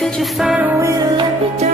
Could you find a way to let me down?